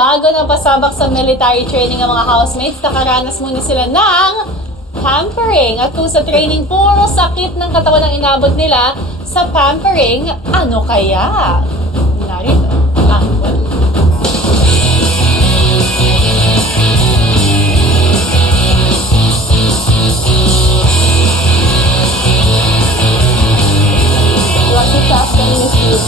Bago na pasabak sa military training ang mga housemates, nakaranas muna sila ng pampering. At kung sa training puro sakit ng katawan ang inabot nila, sa pampering, ano kaya? Narito ang wali. Lucky class ng Miss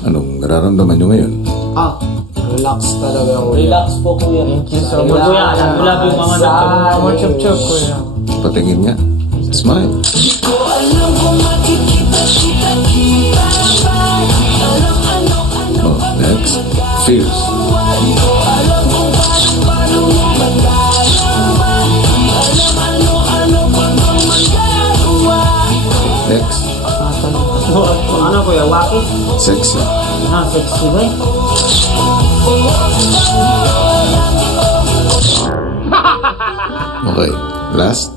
Anong nararamdaman nyo ngayon? Relax talaga ako. Relax po kuya. Thank you so much. Kuya, love yung mga Chup-chup kuya. Patingin nga. Smile. Oh, next. Fierce. Next. Ano kuya, wakit? Sexy. Sexy ba? Okay. Last.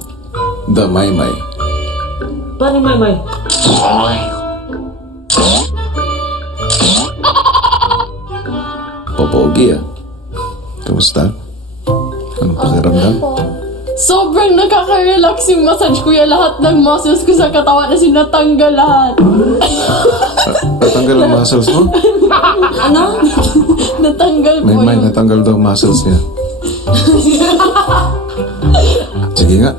The Maymay. Paano may? Popogi ah. Kamusta? Anong pakiramdam? Sobrang nakaka-relax yung massage, kuya. Lahat ng muscles ko sa katawan na sinatanggal lahat. Natanggal ang muscles mo? Ano? Natanggal po Maymay, yung... natanggal daw ang muscles niya. Sige nga.